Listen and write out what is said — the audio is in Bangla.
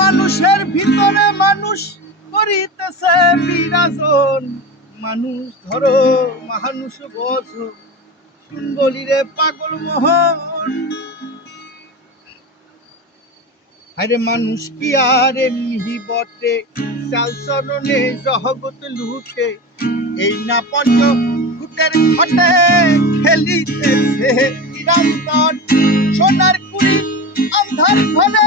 মানুষের ভিতরে মানুষ করিতেছে বিরাজন। মানুষ ধরো, মানুষ বোঝো, সুন্দরীরে পাগল মোহন আরে মানুষ কি আর এমনি বটে? চাল চরণে জগত লুটে। এই না পঞ্চ ফুটের ঘটে খেলিতেছে সোনার কুড়ি আন্ধার ঘরে